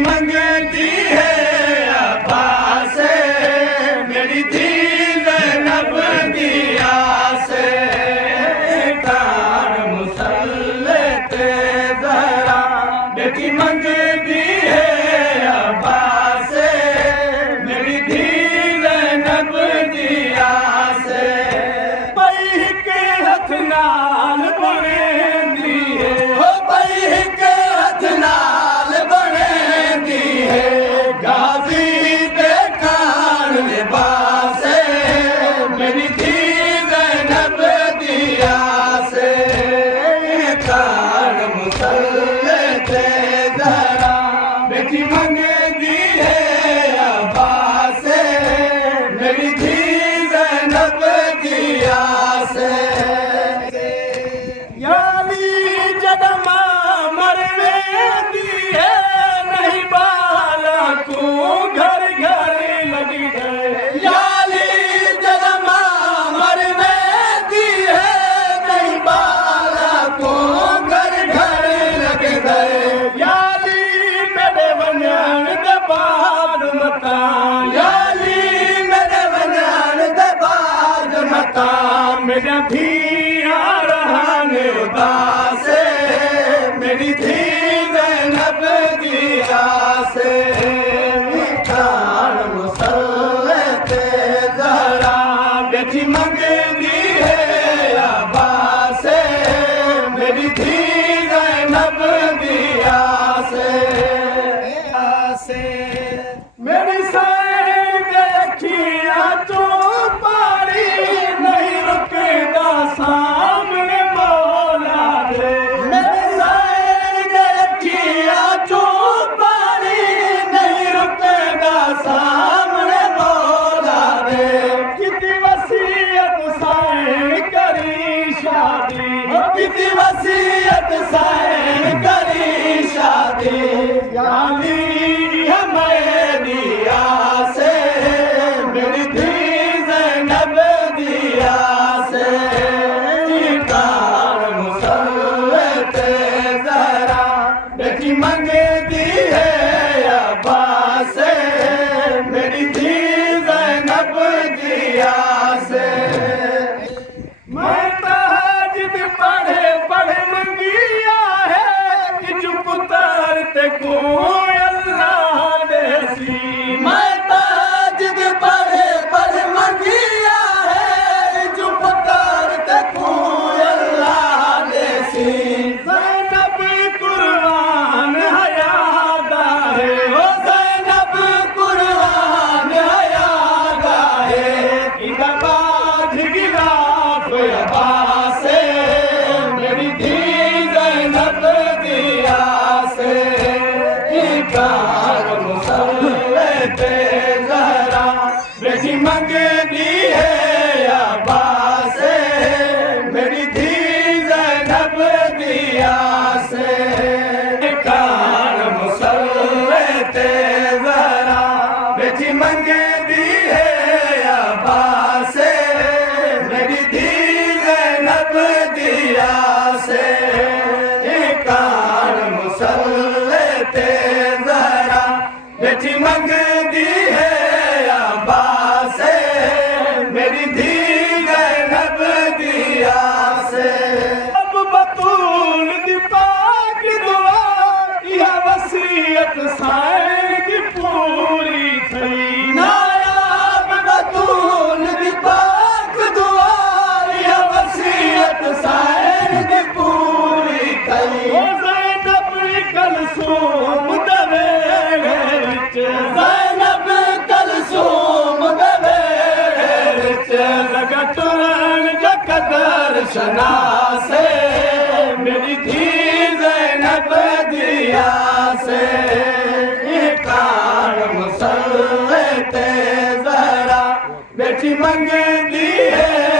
मंगती है अब्बास से, मेरी थी ज़ैनब दिया से, कार मुसल्ले ते ज़हरा बेटी मंगती है अब्बास से, मेरी थी ज़ैनब दिया से, पई के हथ नाल बनेंदी है, हो पई के हथ नाल बनेंदी है, गाजी दे कान लिबास है, मेरी थी ज़ैनब दिया से, कार मुसल्ले ते ज़हरा बेटी मंगती है अब्बास से, मेरी थी ज़ैनब दिया से, याली जदमा मर वेंदी है, नहीं बाला को घर घर लगी है, याली जदमा मर वेंदी है, नहीं बाला को घर घर लगी है, याली मेरे वञण दे बाद मता, याली मेरे वञण दे बाद मता, मेरा धिया रहने उदास है, मेरी थी ज़ैनब दिया से, कार मुसल्ले ते ज़हरा बेटी मंगती है अब्बास से, मेरी थी ज़ैनब दिया से, मेरी सैन के अखियाँ तो पारी नहीं रुकदा सामने मौला दे, मेरी सैन के अखियाँ तो पारी नहीं रुकदा सामने मौला दे, कितनी वसीयत सैन करी शादी, कितनी वसीयत सैन करी शादी, यानी हमें दिया से, मेरी थी ज़ैनब दिया से, कार मुसल्ले ते ज़हरा बेटी मंगती है अब्बास से, मेरी थी ज़ैनब दिया से, मैं ताजिद पढ़े पढ़े मंगिया है, कि चुप तरते को अल्लाह देसी, मैं ताजिद पढ़े पढ़े मंगिया है, चुप तरते को अल्लाह देसी, ज़ैनब कुर्बान हयादा है, ओ ज़ैनब कुर्बान हयादा है, इधर बाज गिलाफ अब्बास से, मेरी थी ज़ैनब दिया से, कार मुसल्ले ते ज़हरा बेटी मंगती है अब्बास से, मेरी थी ज़ैनब दिया से, कार मुसल्ले ते ज़हरा बेटी मंगती है अब्बास से, मेरी थी ज़ैनब दिया से, कार मुसल्ले ते ज़हरा बेटी मंगती है अब्बास से, मेरी थी ज़ैनब दिया से, अब बतूल दी पाक दुआ, यह वसीयत सैन की पूरी थी, नायाब बतूल दी पाक दुआ, यह वसीयत सैन की पूरी थी, ओ ज़ैनब कलसूम दवे विच, ज़ैनब कलसूम दवे विच, लगा तुरन जो कदर शनासे, मेरी थी ज़ैनब दिया से, कार मुसल्ले ते ज़हरा बेटी मंगती है